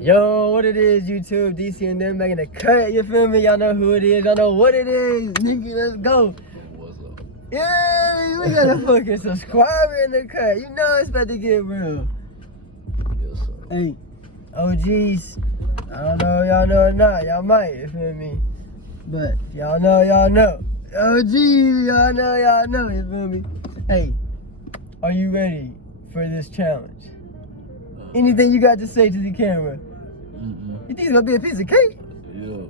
Yo, what it is, YouTube? DC and them making a cut, you feel me? Y'all know who it is, y'all know what it is. Nigga, let's go. What's up? Yeah, we got a fucking subscriber in the cut. You know it's about to get real. Yes, sir. Hey, OGs, I don't know if y'all know or not. Y'all might, you feel me? But if y'all know, y'all know. OGs, y'all know, you feel me? Hey, are you ready for this challenge? Anything you got to say to the camera? You think it's gonna be a piece of cake? Yeah.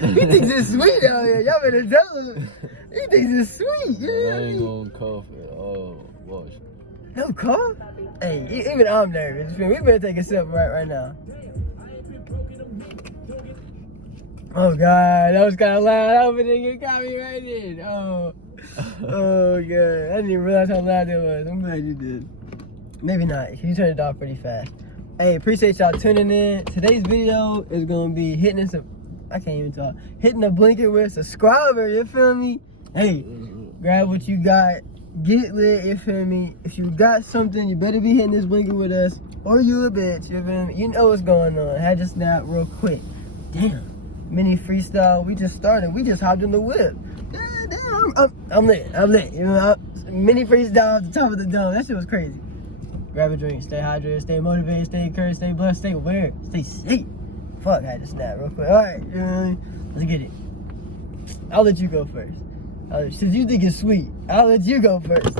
He thinks it's sweet out here. Y'all better tell him. He thinks it's sweet. You know I what I ain't mean? gonna cough at all. Watch. No cough? Hey, even I'm nervous. We better take a sip right now. Oh God, that was kind of loud. I hope it didn't get copyrighted. Oh God, I didn't even realize how loud it was. I'm glad you did. Maybe not. You turned it off pretty fast. Hey, appreciate y'all tuning in. Today's video is gonna be hitting a blinker with a subscriber, you feel me? Hey, grab what you got, get lit, you feel me? If you got something, you better be hitting this blinker with us, or you a bitch, you feel me? You know what's going on. Had to snap real quick. Damn, mini freestyle, we just started. We just hopped in the whip. Damn, I'm lit. You know, mini freestyle at the top of the dome. That shit was crazy. Grab a drink, stay hydrated, stay motivated, stay encouraged, stay blessed, stay aware, stay safe. Fuck, I had to snap real quick. Alright, let's get it. I'll let you go first. Since you think it's sweet, I'll let you go first.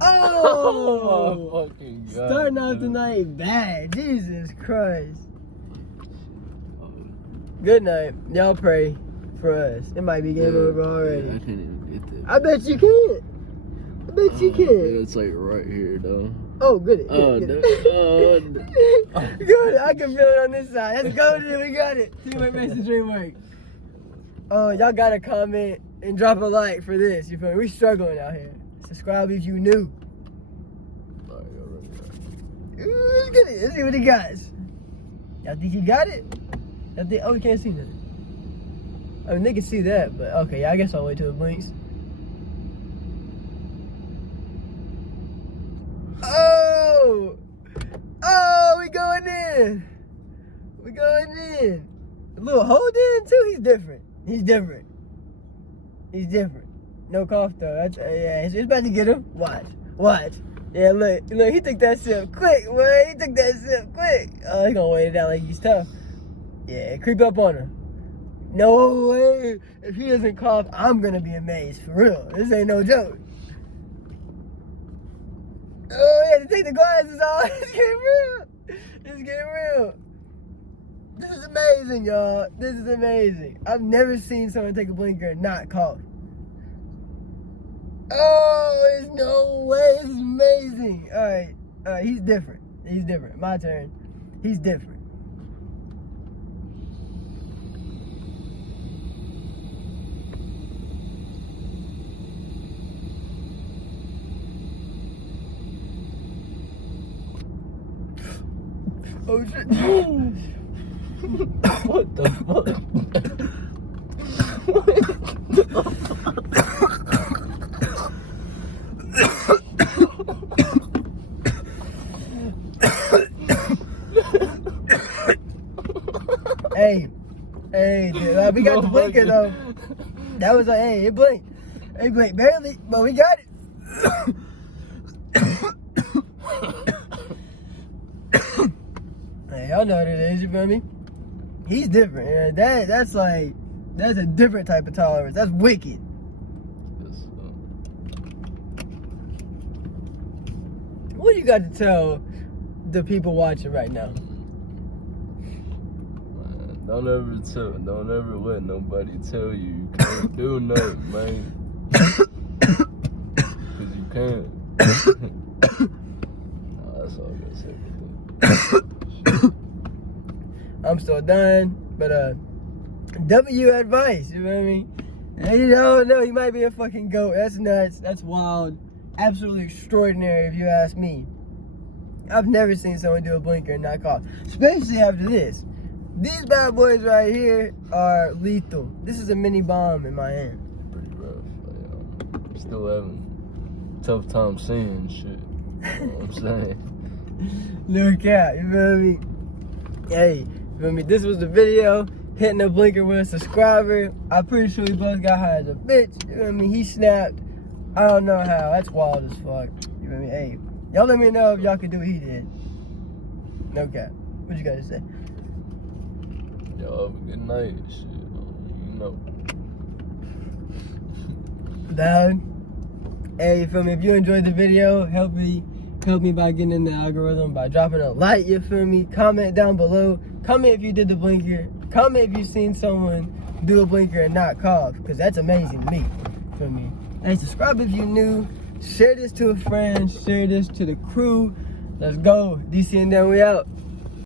Oh! Oh my fucking God. Starting off tonight bad. Jesus Christ. Good night. Y'all pray for us. It might be game over already. I can't even get that. I bet you can. I bet you can. Yeah, it's like right here, though. Oh, good. Oh, Good. no. Good. I can feel it on this side. Let's go, dude. We got it. Teamwork makes the dream work. Oh, y'all gotta comment and drop a like for this. You feel me? We struggling out here. Subscribe if you new. Let's get it. Let's see what he got. Y'all think he got it? Oh, we can't see nothing. I mean, they can see that, but okay. Yeah, I guess I'll wait till it blinks. Oh, we going in. We going in. A little hold in too. He's different. He's different. No cough though. That's yeah. It's about to get him. Watch. Yeah, look. He took that sip quick. Oh, he gonna wait it out like he's tough. Yeah, creep up on him. No way. If he doesn't cough, I'm gonna be amazed for real. This ain't no joke. Oh, he had to take the glasses off. It's getting real. This is amazing, y'all. This is amazing. I've never seen someone take a blinker and not cough. Oh, there's no way. This is amazing. All right. He's different. My turn. He's different. Oh shit. What the fuck? Hey, dude, we got the blinker though. That was it blinked. It blinked barely, but we got it. Hey, y'all know what it is, you feel me? He's different. Yeah, that's a different type of tolerance. That's wicked. What do you got to tell the people watching right now? Man, don't ever let nobody tell you can't do nothing, man. Cause you can't. That's all I gotta say. I'm still done, but W advice, you know what I mean? And you don't know, he might be a fucking goat. That's nuts. That's wild. Absolutely extraordinary if you ask me. I've never seen someone do a blinker and not cough, especially after this. These bad boys right here are lethal. This is a mini bomb in my hand. Pretty rough. Like, still having a tough time seeing shit. You know what I'm saying? No cap, you feel me? Hey, Feel me? This was the video. Hitting the blinker with a subscriber. I'm pretty sure we both got high as a bitch. You feel me? He snapped. I don't know how. That's wild as fuck. You feel me? Hey, y'all let me know if y'all could do what he did. No cap. What you gotta say? Y'all have a good night. Shit, you know. Down. Hey, you feel me? If you enjoyed the video, help me by getting in the algorithm by dropping a like. You feel me? Comment down below. Comment if you did the blinker. Comment if you've seen someone do a blinker and not cough, because that's amazing to me. Feel me? Hey, subscribe if you're new. Share this to a friend. Share this to the crew. Let's go. DC and then we out.